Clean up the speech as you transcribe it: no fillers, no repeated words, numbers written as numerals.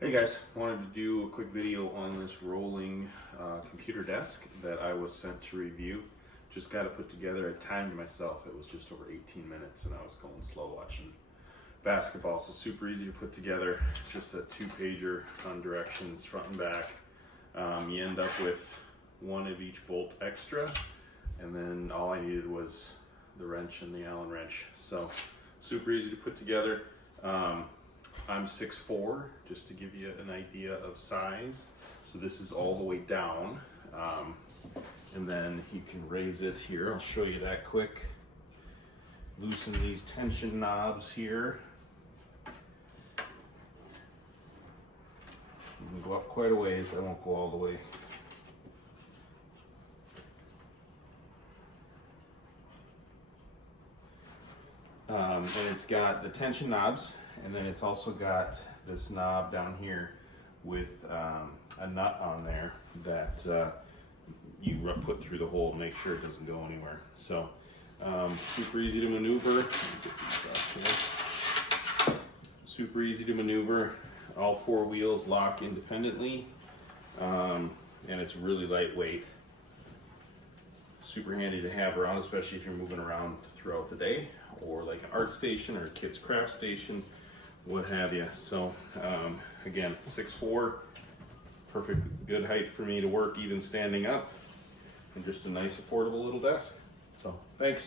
Hey guys, wanted to do a quick video on this rolling computer desk that I was sent to review. Just got it put together. I timed myself. It was just over 18 minutes and I was going slow watching basketball. So super easy to put together. It's just a 2-pager on directions front and back. You end up with one of each bolt extra, and then all I needed was the wrench and the Allen wrench. So super easy to put together. I'm 6'4", just to give you an idea of size. So this is all the way down, and then you can raise it here. I'll show you that quick. Loosen these tension knobs here. You can go up quite a ways. I won't go all the way. And it's got the tension knobs, and then it's also got this knob down here with a nut on there that you put through the hole to make sure it doesn't go anywhere. So super easy to maneuver. Get these up here. Super easy to maneuver. All 4 wheels lock independently, and it's really lightweight. Super handy to have around, especially if you're moving around throughout the day, or like an art station or a kid's craft station, what have you. So again, 6'4", perfect, good height for me to work even standing up, and just a nice affordable little desk. So thanks.